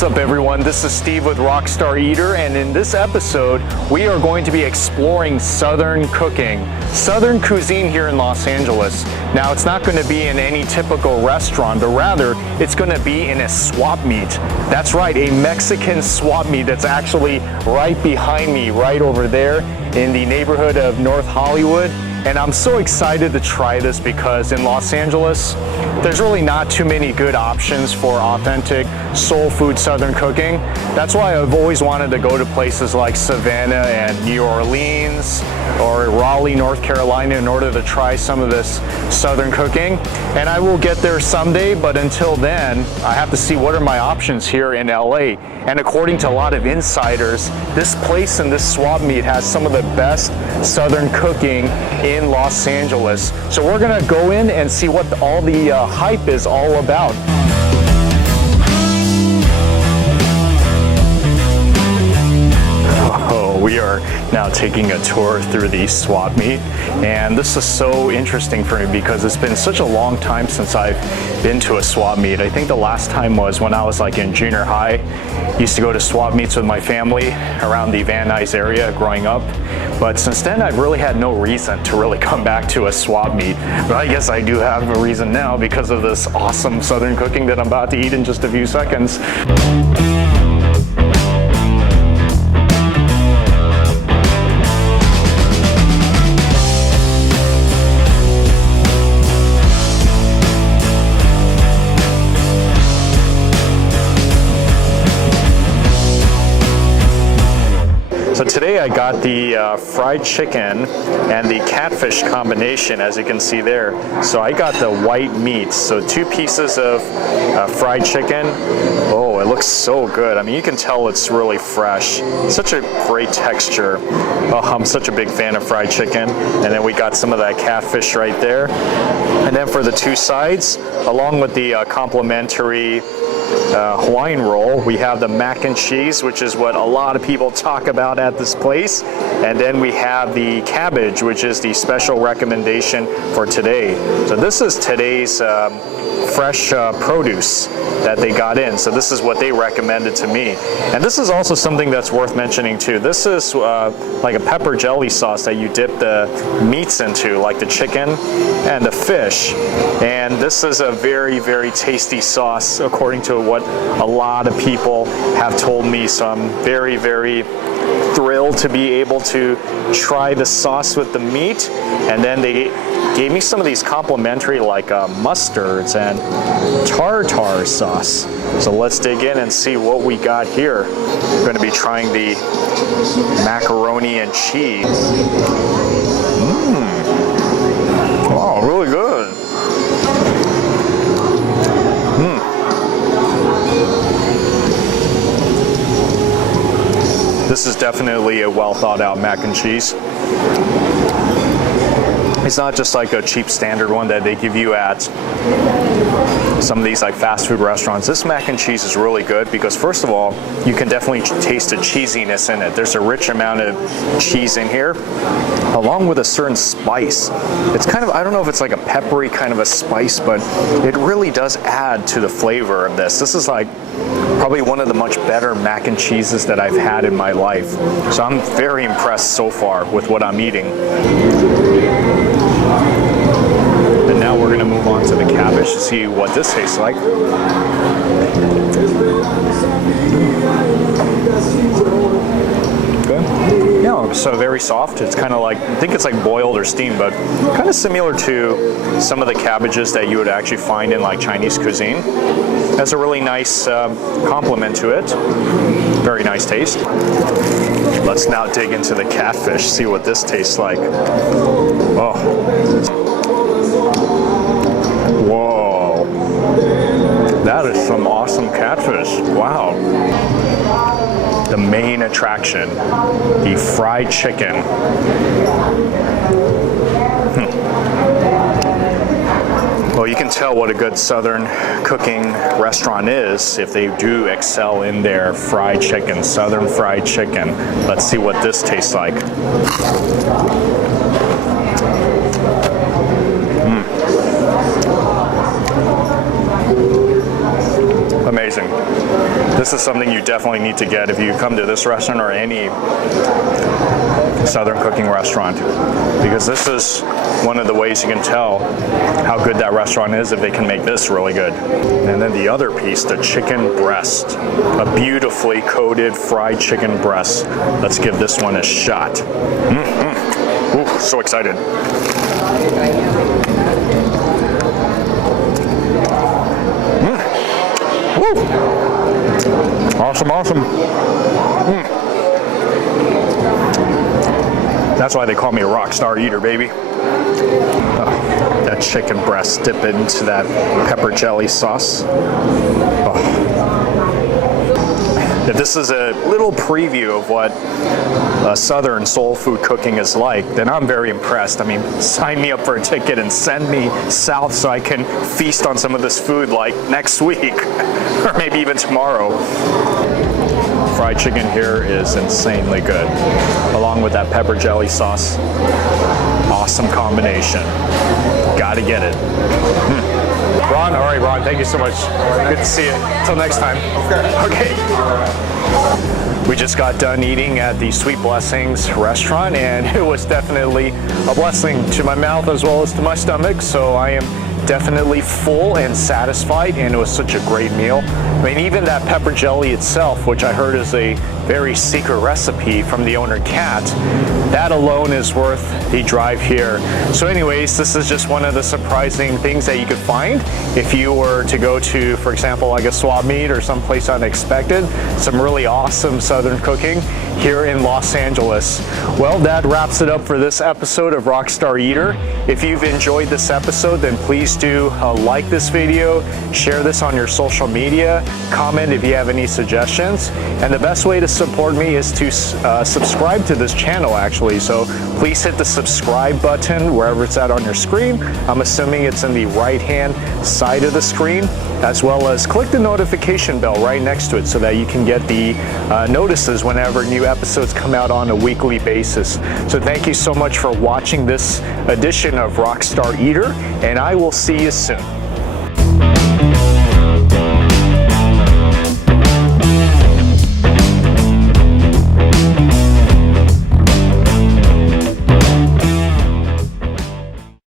What's up everyone, this is Steve with Rockstar Eater, and in this episode we are going to be exploring Southern cooking, Southern cuisine here in Los Angeles. Now it's not going to be in any typical restaurant, but rather it's going to be in a swap meet. That's right, a Mexican swap meet that's actually right behind me, right over there in the neighborhood of North Hollywood. And I'm so excited to try this because in Los Angeles, there's really not too many good options for authentic soul food Southern cooking. That's why I've always wanted to go to places like Savannah and New Orleans or Raleigh, North Carolina in order to try some of this Southern cooking. And I will get there someday, but until then, I have to see what are my options here in LA. And according to a lot of insiders, this place and this swap meet has some of the best Southern cooking in Los Angeles. So we're gonna go in and see what all the hype is all about. We are now taking a tour through the swap meet, and this is so interesting for me because it's been such a long time since I've been to a swap meet. I think the last time was when I was like in junior high. Used to go to swap meets with my family around the Van Nuys area growing up, but since then I've really had no reason to really come back to a swap meet. But I guess I do have a reason now because of this awesome Southern cooking that I'm about to eat in just a few seconds. So today I got the fried chicken and the catfish combination, as you can see there. So I got the white meat, so 2 pieces of fried chicken. Oh, it looks so good. I mean, you can tell it's really fresh. Such a great texture. Oh, I'm such a big fan of fried chicken. And then we got some of that catfish right there. And then for the 2 sides, along with the complimentary Hawaiian roll, we have the mac and cheese, which is what a lot of people talk about at this place. And then we have the cabbage, which is the special recommendation for today. So this is today's fresh produce that they got in. So this is what they recommended to me. And this is also something that's worth mentioning too. This is like a pepper jelly sauce that you dip the meats into, like the chicken and the fish. And this is a very, very tasty sauce according to what a lot of people have told me. So I'm very, very thrilled to be able to try the sauce with the meat. And then they gave me some of these complimentary like mustards and tartar sauce. So let's dig in and see what we got here. I'm going to be trying the macaroni and cheese. Wow, really good. This is definitely a well thought out mac and cheese. It's not just like a cheap standard one that they give you at some of these like fast food restaurants. This mac and cheese is really good because first of all, you can definitely taste the cheesiness in it. There's a rich amount of cheese in here, along with a certain spice. It's kind of, I don't know if it's like a peppery kind of a spice, but it really does add to the flavor of this. This is like probably one of the much better mac and cheeses that I've had in my life. So I'm very impressed so far with what I'm eating. And now we're gonna move on to the cabbage to see what this tastes like. Okay. Yeah, so very soft. It's kind of like, I think it's like boiled or steamed, but kind of similar to some of the cabbages that you would actually find in like Chinese cuisine. Has a really nice complement to it. Very nice taste. Let's now dig into the catfish, see what this tastes like. Oh. Whoa. That is some awesome catfish. Wow. The main attraction, the fried chicken. Well, you can tell what a good Southern cooking restaurant is if they do excel in their fried chicken, Southern fried chicken. Let's see what this tastes like. Amazing. This this is something you definitely need to get if you come to this restaurant or any Southern cooking restaurant, because this is one of the ways you can tell how good that restaurant is if they can make this really good. And then the other piece, the chicken breast, a beautifully coated fried chicken breast. Let's give this one a shot. Ooh, so excited. Woo. Awesome, awesome. That's why they call me a Rockstar Eater, baby. That chicken breast, dip it into that pepper jelly sauce. If this is a little preview of what Southern soul food cooking is like, then I'm very impressed. I mean, sign me up for a ticket and send me south so I can feast on some of this food like next week or maybe even tomorrow. Fried chicken here is insanely good, along with that pepper jelly sauce. Awesome combination. Gotta get it. Ron, all right, Ron, thank you so much. Good to see you. Till next time. Okay. We just got done eating at the Sweet Blessings restaurant, and it was definitely a blessing to my mouth as well as to my stomach, so I am definitely full and satisfied, and it was such a great meal. I mean, even that pepper jelly itself, which I heard is a very secret recipe from the owner Kat, that alone is worth the drive here. So anyways, this is just one of the surprising things that you could find if you were to go to, for example, like a swap meet or someplace unexpected. Some really awesome Southern cooking here in Los Angeles. Well, that wraps it up for this episode of Rockstar Eater. If you've enjoyed this episode, then please do like this video, share this on your social media, comment if you have any suggestions, and the best way to support me is to subscribe to this channel actually. So please hit the subscribe button wherever it's at on your screen. I'm assuming it's in the right hand side of the screen, as well as click the notification bell right next to it so that you can get the notices whenever new episodes come out on a weekly basis. So thank you so much for watching this edition of Rockstar Eater, and I will see you soon.